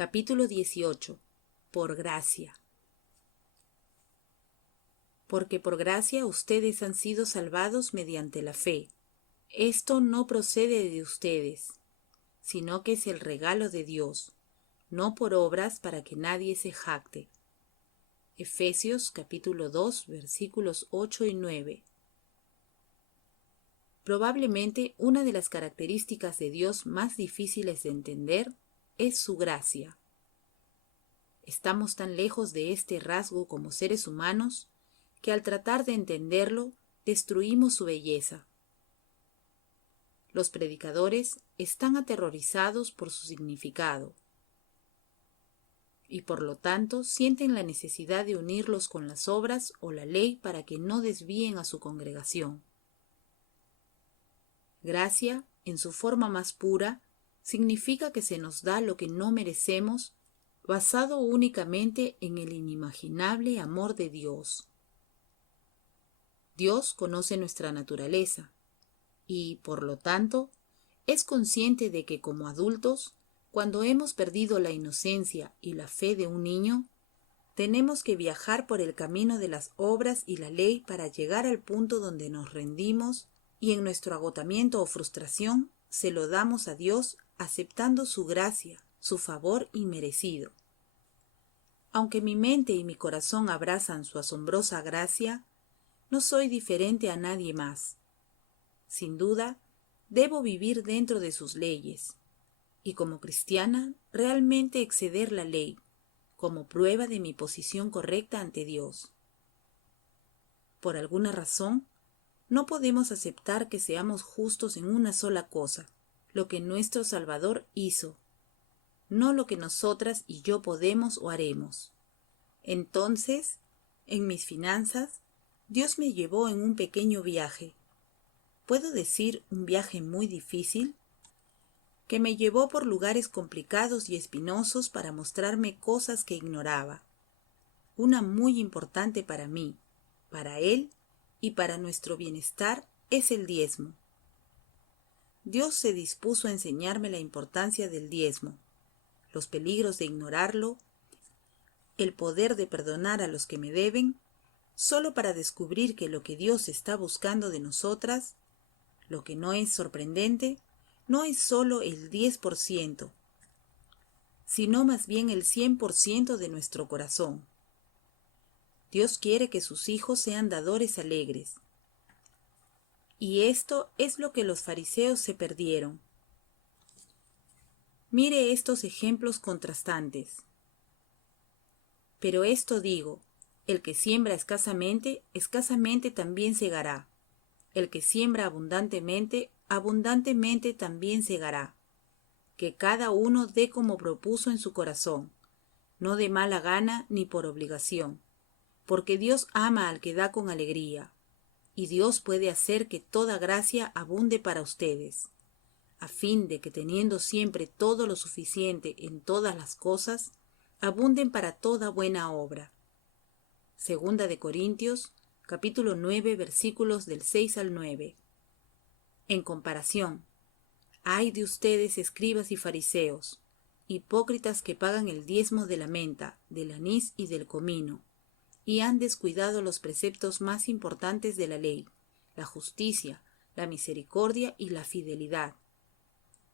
Capítulo 18. Por gracia. Porque por gracia ustedes han sido salvados mediante la fe. Esto no procede de ustedes, sino que es el regalo de Dios, no por obras para que nadie se jacte. Efesios capítulo 2, versículos 8 y 9. Probablemente una de las características de Dios más difíciles de entender es su gracia. Estamos tan lejos de este rasgo como seres humanos que al tratar de entenderlo destruimos su belleza. Los predicadores están aterrorizados por su significado y por lo tanto sienten la necesidad de unirlos con las obras o la ley para que no desvíen a su congregación. Gracia, en su forma más pura, significa que se nos da lo que no merecemos, basado únicamente en el inimaginable amor de Dios. Dios conoce nuestra naturaleza y, por lo tanto, es consciente de que como adultos, cuando hemos perdido la inocencia y la fe de un niño, tenemos que viajar por el camino de las obras y la ley para llegar al punto donde nos rendimos y en nuestro agotamiento o frustración se lo damos a Dios aceptando su gracia, su favor inmerecido. Aunque mi mente y mi corazón abrazan su asombrosa gracia, no soy diferente a nadie más. Sin duda, debo vivir dentro de sus leyes, y como cristiana, realmente exceder la ley, como prueba de mi posición correcta ante Dios. Por alguna razón, no podemos aceptar que seamos justos en una sola cosa, lo que nuestro Salvador hizo, no lo que nosotras y yo podemos o haremos. Entonces, en mis finanzas, Dios me llevó en un pequeño viaje. ¿Puedo decir un viaje muy difícil? Que me llevó por lugares complicados y espinosos para mostrarme cosas que ignoraba. Una muy importante para mí, para Él y para nuestro bienestar es el diezmo. Dios se dispuso a enseñarme la importancia del diezmo, los peligros de ignorarlo, el poder de perdonar a los que me deben, solo para descubrir que lo que Dios está buscando de nosotras, lo que no es sorprendente, no es solo el 10%, sino más bien el 100% de nuestro corazón. Dios quiere que sus hijos sean dadores alegres. Y esto es lo que los fariseos se perdieron. Mire estos ejemplos contrastantes. Pero esto digo, el que siembra escasamente, escasamente también segará. El que siembra abundantemente, abundantemente también segará. Que cada uno dé como propuso en su corazón, no de mala gana ni por obligación, porque Dios ama al que da con alegría, y Dios puede hacer que toda gracia abunde para ustedes, a fin de que teniendo siempre todo lo suficiente en todas las cosas, abunden para toda buena obra. Segunda de Corintios, capítulo 9, versículos del 6 al 9. En comparación, ay de ustedes, escribas y fariseos, hipócritas que pagan el diezmo de la menta, del anís y del comino, y han descuidado los preceptos más importantes de la ley, la justicia, la misericordia y la fidelidad.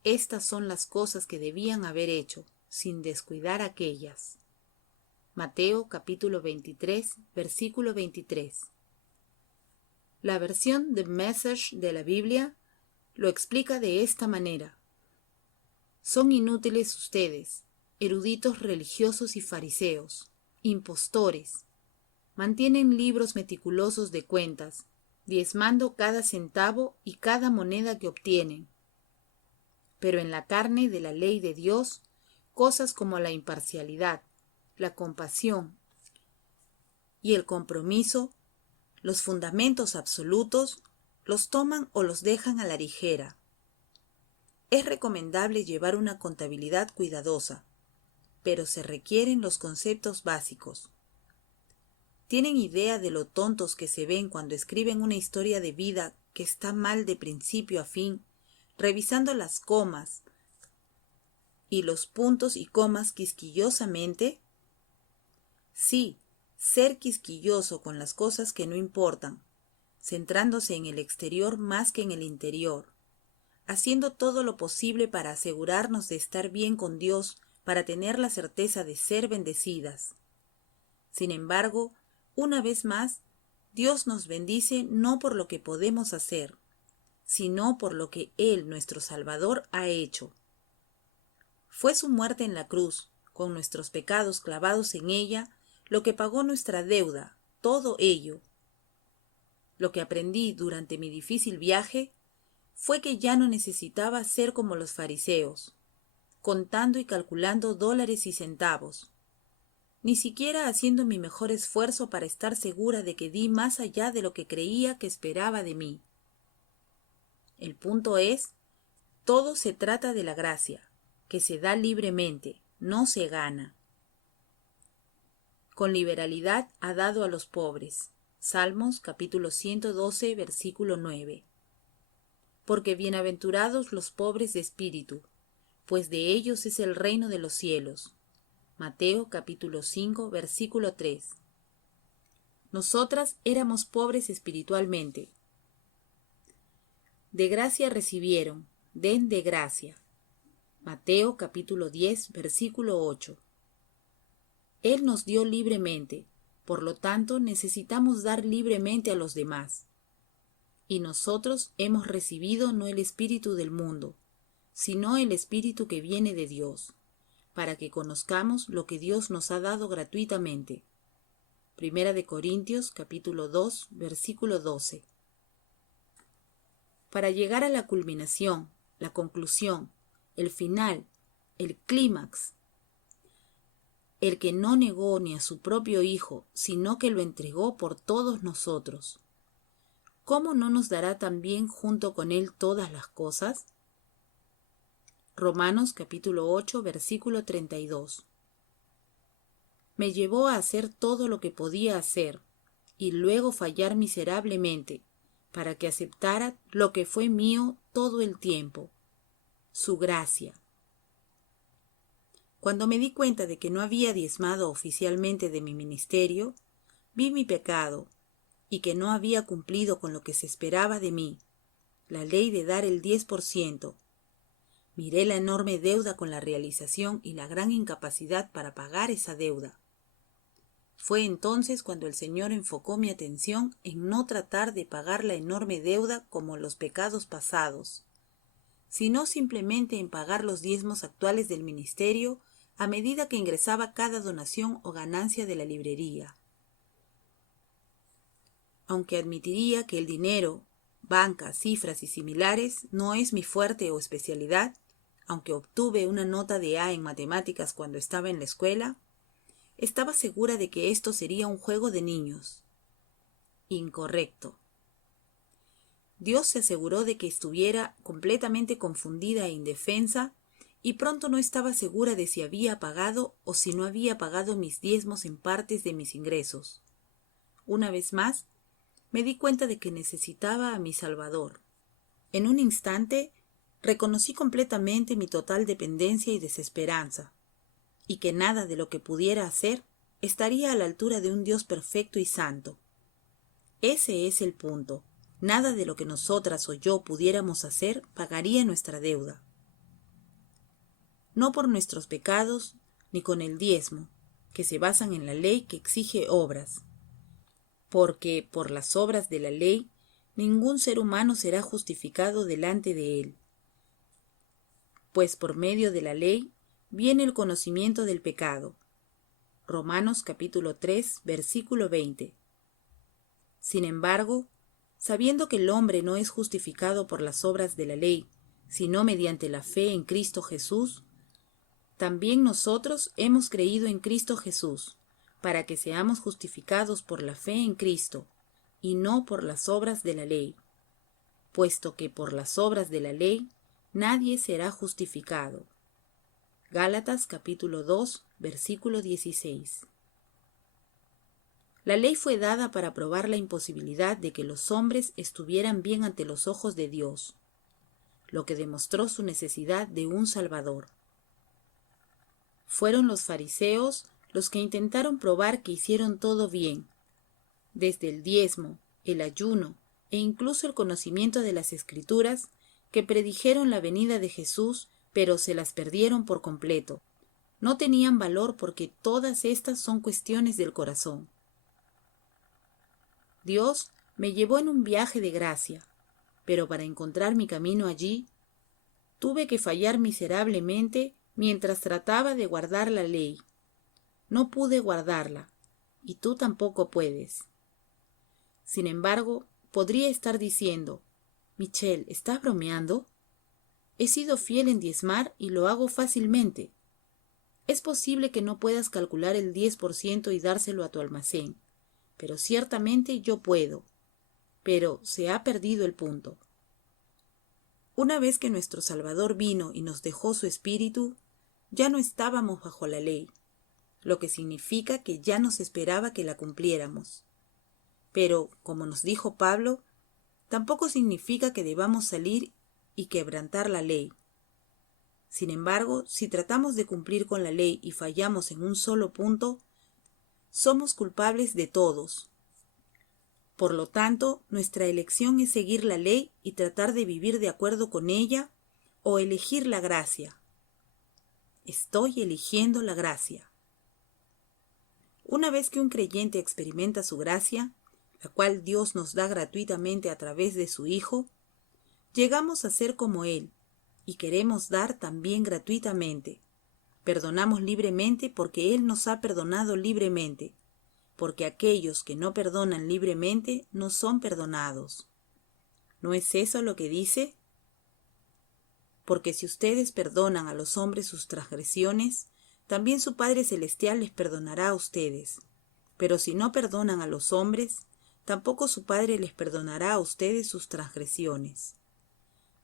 Estas son las cosas que debían haber hecho, sin descuidar aquellas. Mateo capítulo 23, versículo 23. La versión The Message de la Biblia lo explica de esta manera. Son inútiles ustedes, eruditos religiosos y fariseos, impostores. Mantienen libros meticulosos de cuentas, diezmando cada centavo y cada moneda que obtienen. Pero en la carne de la ley de Dios, cosas como la imparcialidad, la compasión y el compromiso, los fundamentos absolutos, los toman o los dejan a la ligera. Es recomendable llevar una contabilidad cuidadosa, pero se requieren los conceptos básicos. ¿Tienen idea de lo tontos que se ven cuando escriben una historia de vida que está mal de principio a fin, revisando las comas, y los puntos y comas quisquillosamente? Sí, ser quisquilloso con las cosas que no importan, centrándose en el exterior más que en el interior, haciendo todo lo posible para asegurarnos de estar bien con Dios, para tener la certeza de ser bendecidas. Sin embargo, una vez más, Dios nos bendice no por lo que podemos hacer, sino por lo que Él, nuestro Salvador, ha hecho. Fue su muerte en la cruz, con nuestros pecados clavados en ella, lo que pagó nuestra deuda, todo ello. Lo que aprendí durante mi difícil viaje fue que ya no necesitaba ser como los fariseos, contando y calculando dólares y centavos, ni siquiera haciendo mi mejor esfuerzo para estar segura de que di más allá de lo que creía que esperaba de mí. El punto es, todo se trata de la gracia, que se da libremente, no se gana. Con liberalidad ha dado a los pobres. Salmos capítulo 112, versículo 9. Porque bienaventurados los pobres de espíritu, pues de ellos es el reino de los cielos. Mateo capítulo 5, versículo 3. Nosotras éramos pobres espiritualmente. De gracia recibieron, den de gracia. Mateo capítulo 10, versículo 8. Él nos dio libremente, por lo tanto necesitamos dar libremente a los demás. Y nosotros hemos recibido no el espíritu del mundo, sino el espíritu que viene de Dios, para que conozcamos lo que Dios nos ha dado gratuitamente. Primera de Corintios capítulo 2, versículo 12. Para llegar a la culminación, la conclusión, el final, el clímax, el que no negó ni a su propio Hijo, sino que lo entregó por todos nosotros, ¿cómo no nos dará también junto con Él todas las cosas? Romanos capítulo 8, versículo 32. Me llevó a hacer todo lo que podía hacer, y luego fallar miserablemente, para que aceptara lo que fue mío todo el tiempo, su gracia. Cuando me di cuenta de que no había diezmado oficialmente de mi ministerio, vi mi pecado y que no había cumplido con lo que se esperaba de mí, la ley de dar el 10%. Miré la enorme deuda con la realización y la gran incapacidad para pagar esa deuda. Fue entonces cuando el Señor enfocó mi atención en no tratar de pagar la enorme deuda como los pecados pasados, sino simplemente en pagar los diezmos actuales del ministerio a medida que ingresaba cada donación o ganancia de la librería. Aunque admitiría que el dinero, banca, cifras y similares no es mi fuerte o especialidad, aunque obtuve una nota de A en matemáticas cuando estaba en la escuela, estaba segura de que esto sería un juego de niños. Incorrecto. Dios se aseguró de que estuviera completamente confundida e indefensa, y pronto no estaba segura de si había pagado o si no había pagado mis diezmos en partes de mis ingresos. Una vez más, me di cuenta de que necesitaba a mi Salvador. En un instante, reconocí completamente mi total dependencia y desesperanza, y que nada de lo que pudiera hacer estaría a la altura de un Dios perfecto y santo. Ese es el punto. Nada de lo que nosotras o yo pudiéramos hacer pagaría nuestra deuda. No por nuestros pecados, ni con el diezmo, que se basan en la ley que exige obras, porque por las obras de la ley ningún ser humano será justificado delante de él, pues por medio de la ley viene el conocimiento del pecado. Romanos capítulo 3, versículo 20. Sin embargo, sabiendo que el hombre no es justificado por las obras de la ley, sino mediante la fe en Cristo Jesús, también nosotros hemos creído en Cristo Jesús, para que seamos justificados por la fe en Cristo, y no por las obras de la ley, puesto que por las obras de la ley nadie será justificado. Gálatas capítulo 2, versículo 16. La ley fue dada para probar la imposibilidad de que los hombres estuvieran bien ante los ojos de Dios, lo que demostró su necesidad de un Salvador. Fueron los fariseos los que intentaron probar que hicieron todo bien, desde el diezmo, el ayuno e incluso el conocimiento de las Escrituras, que predijeron la venida de Jesús, pero se las perdieron por completo. No tenían valor porque todas estas son cuestiones del corazón. Dios me llevó en un viaje de gracia, pero para encontrar mi camino allí, tuve que fallar miserablemente mientras trataba de guardar la ley. No pude guardarla, y tú tampoco puedes. Sin embargo, podría estar diciendo, Michelle, ¿estás bromeando? He sido fiel en diezmar y lo hago fácilmente. Es posible que no puedas calcular el 10% y dárselo a tu almacén, pero ciertamente yo puedo. Pero se ha perdido el punto. Una vez que nuestro Salvador vino y nos dejó su Espíritu, ya no estábamos bajo la ley, lo que significa que ya nos esperaba que la cumpliéramos. Pero, como nos dijo Pablo, tampoco significa que debamos salir y quebrantar la ley. Sin embargo, si tratamos de cumplir con la ley y fallamos en un solo punto, somos culpables de todos. Por lo tanto, nuestra elección es seguir la ley y tratar de vivir de acuerdo con ella o elegir la gracia. Estoy eligiendo la gracia. Una vez que un creyente experimenta su gracia, la cual Dios nos da gratuitamente a través de su Hijo, llegamos a ser como Él y queremos dar también gratuitamente. Perdonamos libremente porque Él nos ha perdonado libremente, porque aquellos que no perdonan libremente no son perdonados. ¿No es eso lo que dice? Porque si ustedes perdonan a los hombres sus transgresiones, también su Padre Celestial les perdonará a ustedes. Pero si no perdonan a los hombres, tampoco su Padre les perdonará a ustedes sus transgresiones.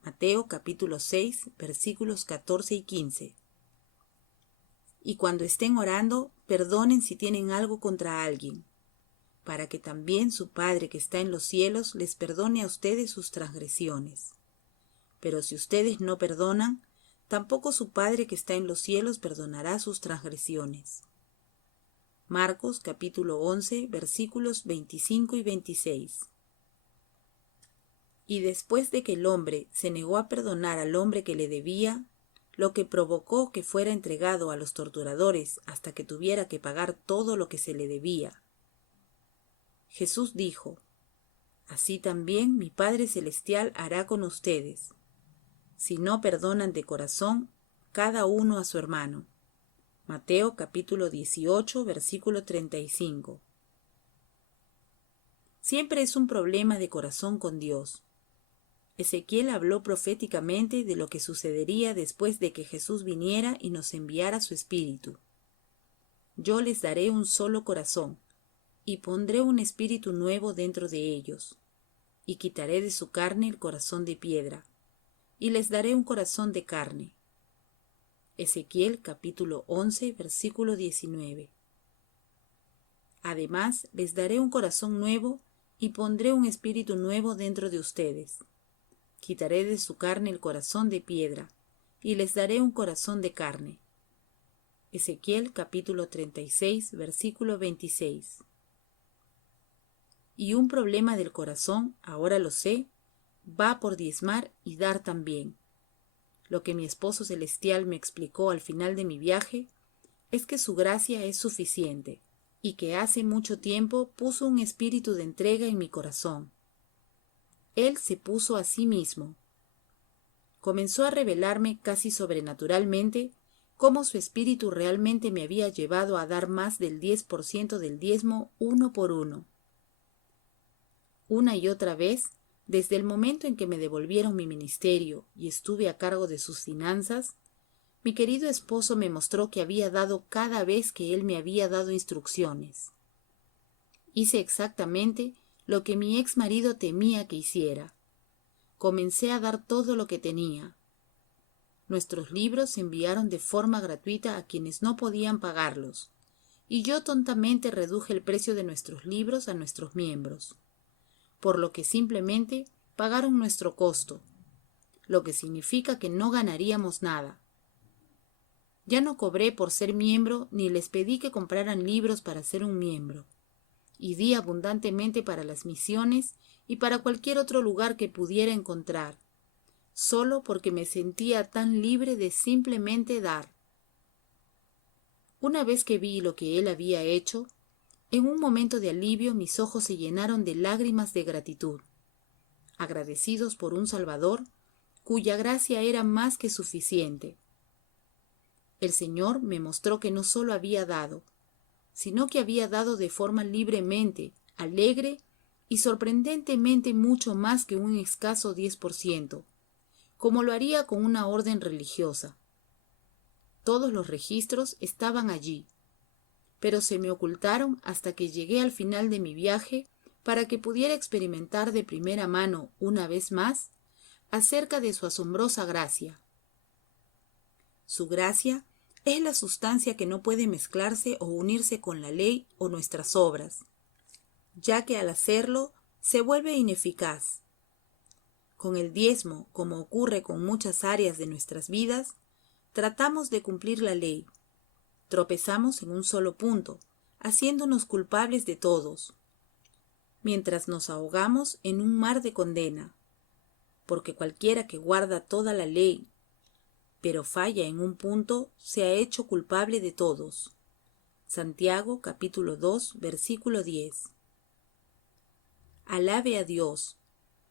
Mateo capítulo 6, versículos 14 y 15. Y cuando estén orando, perdonen si tienen algo contra alguien, para que también su Padre que está en los cielos les perdone a ustedes sus transgresiones. Pero si ustedes no perdonan, tampoco su Padre que está en los cielos perdonará sus transgresiones. Marcos capítulo 11, versículos 25 y 26. Y después de que el hombre se negó a perdonar al hombre que le debía, lo que provocó que fuera entregado a los torturadores hasta que tuviera que pagar todo lo que se le debía. Jesús dijo, así también mi Padre Celestial hará con ustedes, si no perdonan de corazón cada uno a su hermano. Mateo capítulo 18, versículo 35. Siempre es un problema de corazón con Dios. Ezequiel habló proféticamente de lo que sucedería después de que Jesús viniera y nos enviara su Espíritu. Yo les daré un solo corazón, y pondré un espíritu nuevo dentro de ellos, y quitaré de su carne el corazón de piedra, y les daré un corazón de carne. Ezequiel capítulo 11, versículo 19. Además, les daré un corazón nuevo, y pondré un espíritu nuevo dentro de ustedes. Quitaré de su carne el corazón de piedra, y les daré un corazón de carne. Ezequiel capítulo 36, versículo 26. Y un problema del corazón, ahora lo sé, va por diezmar y dar también. Lo que mi esposo celestial me explicó al final de mi viaje es que su gracia es suficiente, y que hace mucho tiempo puso un espíritu de entrega en mi corazón. Él se puso a sí mismo. Comenzó a revelarme casi sobrenaturalmente cómo su espíritu realmente me había llevado a dar más del 10% del diezmo uno por uno. Una y otra vez, desde el momento en que me devolvieron mi ministerio y estuve a cargo de sus finanzas, mi querido esposo me mostró que había dado cada vez que él me había dado instrucciones. Hice exactamente lo que mi ex marido temía que hiciera. Comencé a dar todo lo que tenía. Nuestros libros se enviaron de forma gratuita a quienes no podían pagarlos, y yo tontamente reduje el precio de nuestros libros a nuestros miembros, por lo que simplemente pagaron nuestro costo, lo que significa que no ganaríamos nada. Ya no cobré por ser miembro ni les pedí que compraran libros para ser un miembro. Y di abundantemente para las misiones y para cualquier otro lugar que pudiera encontrar, solo porque me sentía tan libre de simplemente dar. Una vez que vi lo que él había hecho, en un momento de alivio mis ojos se llenaron de lágrimas de gratitud, agradecidos por un Salvador cuya gracia era más que suficiente. El Señor me mostró que no solo había dado, sino que había dado de forma libremente, alegre y sorprendentemente mucho más que un escaso 10%, como lo haría con una orden religiosa. Todos los registros estaban allí, pero se me ocultaron hasta que llegué al final de mi viaje para que pudiera experimentar de primera mano, una vez más, acerca de su asombrosa gracia. Su gracia es la sustancia que no puede mezclarse o unirse con la ley o nuestras obras, ya que al hacerlo se vuelve ineficaz. Con el diezmo, como ocurre con muchas áreas de nuestras vidas, tratamos de cumplir la ley. Tropezamos en un solo punto, haciéndonos culpables de todos, mientras nos ahogamos en un mar de condena, porque cualquiera que guarda toda la ley, pero falla en un punto, se ha hecho culpable de todos. Santiago capítulo 2, versículo 10. Alabe a Dios.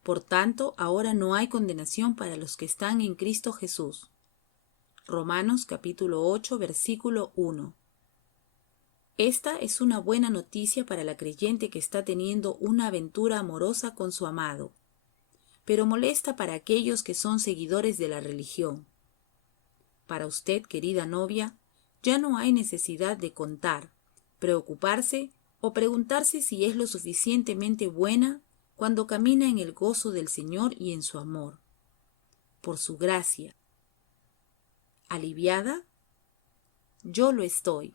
Por tanto, ahora no hay condenación para los que están en Cristo Jesús. Romanos capítulo 8, versículo 1. Esta es una buena noticia para la creyente que está teniendo una aventura amorosa con su amado, pero molesta para aquellos que son seguidores de la religión. Para usted, querida novia, ya no hay necesidad de contar, preocuparse o preguntarse si es lo suficientemente buena cuando camina en el gozo del Señor y en su amor. Por su gracia. ¿Aliviada? Yo lo estoy.